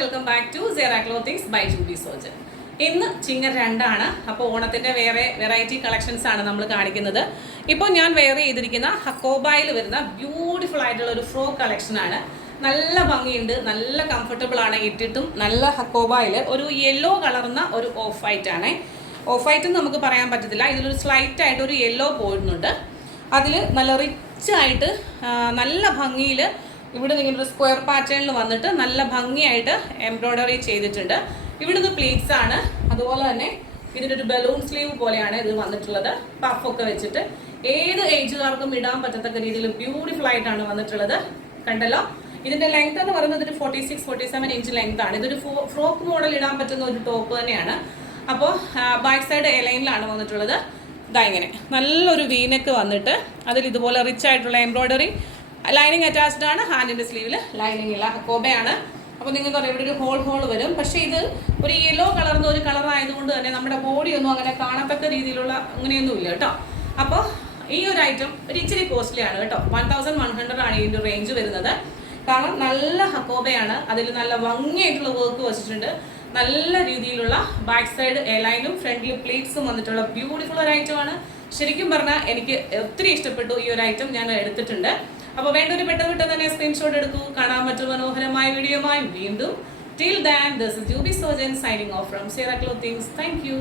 Welcome back to Zara Clothings by Juby Sojan. ഇന്ന് ചിങ്ങ 2 ആണ്. അപ്പോൾ ഓണത്തിന്റെ വേറെ വെറൈറ്റി കളക്ഷൻസ് ആണ് നമ്മൾ കാണിക്കുന്നത്. ഇപ്പോൾ ഞാൻ വെയർ ചെയ്തിരിക്കുന്ന ഹക്കോബായിൽ വരുന്ന ബ്യൂട്ടിഫുൾ ആയിട്ടുള്ള ഒരു ഫ്രോക്ക് കളക്ഷൻ ആണ്. നല്ല ഭംഗിയുണ്ട്, നല്ല കംഫർട്ടബിൾ ആണ്, ഇട്ടിട്ടും നല്ല ഹക്കോബായിൽ ഒരു യെല്ലോ കളർന്ന ഒരു ഓഫ് വൈറ്റ് ആണ്. ഓഫ് വൈറ്റ് എന്ന് നമുക്ക് പറയാൻ പറ്റത്തില്ല, ഇതിലൊരു സ്ലൈറ്റ് ആയിട്ട് ഒരു യെല്ലോ പോയിരുന്നുണ്ട്. അതിൽ നല്ല റിച്ച് ആയിട്ട് നല്ല ഭംഗിയിൽ ഇവിടെ നിങ്ങളൊരു സ്ക്വയർ പാറ്റേണിൽ വന്നിട്ട് നല്ല ഭംഗിയായിട്ട് എംബ്രോയ്ഡറി ചെയ്തിട്ടുണ്ട്. ഇവിടുന്ന് പ്ലീറ്റ്സ് ആണ്, അതുപോലെ തന്നെ ഇതിൻ്റെ ഒരു ബലൂൺ സ്ലീവ് പോലെയാണ് ഇത് വന്നിട്ടുള്ളത്. പഫൊക്കെ വെച്ചിട്ട് ഏത് ഏജുകാർക്കും ഇടാൻ പറ്റത്തക്ക രീതിയിൽ ബ്യൂട്ടിഫുൾ ആയിട്ടാണ് വന്നിട്ടുള്ളത്. കണ്ടല്ലോ, ഇതിൻ്റെ ലെങ്ത് എന്ന് പറയുന്നത് ഒരു 46-47 ഇഞ്ച് ലെങ്ത് ആണ്. ഇതൊരു ഫ്രോക്ക് മോഡൽ ഇടാൻ പറ്റുന്ന ഒരു ടോപ്പ് തന്നെയാണ്. അപ്പോൾ ബാക്ക് സൈഡ് എ ലൈനിലാണ് വന്നിട്ടുള്ളത്. ഇതാ ഇങ്ങനെ നല്ലൊരു വീനെക്ക് വന്നിട്ട് അതിൽ ഇതുപോലെ റിച്ച് ആയിട്ടുള്ള എംബ്രോയ്ഡറി, ലൈനിങ് അറ്റാച്ച്ഡ് ആണ്. ഹാൻഡിൻ്റെ സ്ലീവിൽ ലൈനിങ് ഇല്ല, ഹക്കോബയാണ്. അപ്പോൾ നിങ്ങൾക്ക് അറിയാം ഇവിടെ ഒരു ഹോൾ വരും. പക്ഷേ ഇത് ഒരു യെല്ലോ കളർന്ന ഒരു കളർ ആയതുകൊണ്ട് തന്നെ നമ്മുടെ ബോഡിയൊന്നും അങ്ങനെ കാണത്തക്ക രീതിയിലുള്ള അങ്ങനെയൊന്നും ഇല്ല കേട്ടോ. അപ്പോൾ ഈ ഒരു ഐറ്റം ഒരു ഇച്ചിരി കോസ്റ്റ്ലി ആണ് കേട്ടോ. 1100 ആണ് ഇതിൻ്റെ റേഞ്ച് വരുന്നത്. കാരണം നല്ല ഹക്കോബയാണ്, അതിൽ നല്ല ഭംഗിയായിട്ടുള്ള വർക്ക് വെച്ചിട്ടുണ്ട്. നല്ല രീതിയിലുള്ള ബാക്ക് സൈഡ് എ ലൈനും ഫ്രണ്ടിൽ പ്ലീറ്റ്സും വന്നിട്ടുള്ള ബ്യൂട്ടിഫുൾ ഒരു ഐറ്റമാണ്. ശരിക്കും പറഞ്ഞാൽ എനിക്ക് ഒത്തിരി ഇഷ്ടപ്പെട്ടു ഈ ഒരു ഐറ്റം, ഞാൻ എടുത്തിട്ടുണ്ട്. അപ്പോൾ വേണ്ടൊരു പെട്ടെന്ന് തന്നെ സ്ക്രീൻഷോട്ട് എടുക്കൂ. കാണാൻ പറ്റും മനോഹരമായ വീഡിയോയുമായി വീണ്ടും. Till then, this is Juby Sojan signing off from Zara Clothings. Thank you.